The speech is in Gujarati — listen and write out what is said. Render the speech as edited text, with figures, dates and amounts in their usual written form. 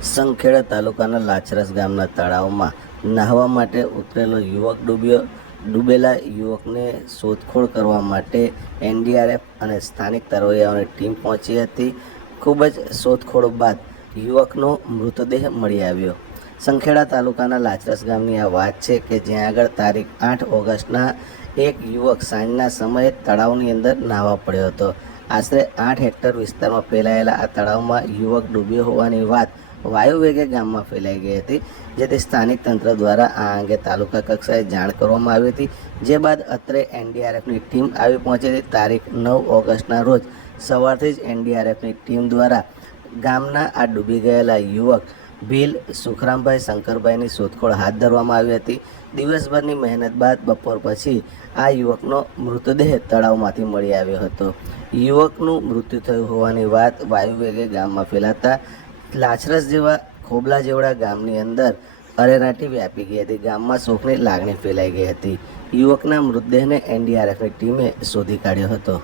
સંખેડા તાલુકાના લાચરસ ગામના તળાવમાં નહાવા માટે ઉતરેલો યુવક ડૂબેલા યુવકને શોધખોળ કરવા માટે એનડીઆરએફ અને સ્થાનિક તરવૈયાઓની ટીમ પહોંચી હતી. ખૂબ જ શોધખોળ બાદ યુવકનો મૃતદેહ મળી આવ્યો. સંખેડા તાલુકાના લાચરસ ગામની આ વાત છે કે જ્યાં આગળ તારીખ 8 ઓગસ્ટના એક યુવક સાંજના સમયે તળાવની અંદર નહાવા પડ્યો હતો. આશરે 8 હેક્ટર વિસ્તારમાં ફેલાયેલા આ તળાવમાં યુવક ડૂબ્યો હોવાની વાત વાયુ વેગે ગામમાં ફેલાઈ ગઈ હતી, જેથી સ્થાનિક તંત્ર દ્વારા આ અંગે તાલુકા કક્ષાએ જાણ કરવામાં આવી હતી. જે બાદ અત્રે એનડીઆરએફની ટીમ આવી પહોંચી હતી. તારીખ 9 ઓગસ્ટના રોજ સવારથી જ એનડીઆરએફની ટીમ દ્વારા ગામના આ ડૂબી ગયેલા યુવક ભીલ સુખરામભાઈ શંકરભાઈની શોધખોળ હાથ ધરવામાં આવી હતી. દિવસભરની મહેનત બાદ બપોર પછી આ યુવકનો મૃતદેહ તળાવમાંથી મળી આવ્યો હતો. યુવકનું મૃત્યુ થયું હોવાની વાત વાયુ વેગે ગામમાં ફેલાતા લાચરસ જેવા ખોબલા જેવડા ગામની અંદર અરેરાટી વ્યાપી ગઈ હતી. ગામમાં શોકની લાગણી ફેલાઈ ગઈ હતી. યુવકના મૃતદેહને એનડીઆરએફની ટીમે શોધી કાઢ્યો હતો.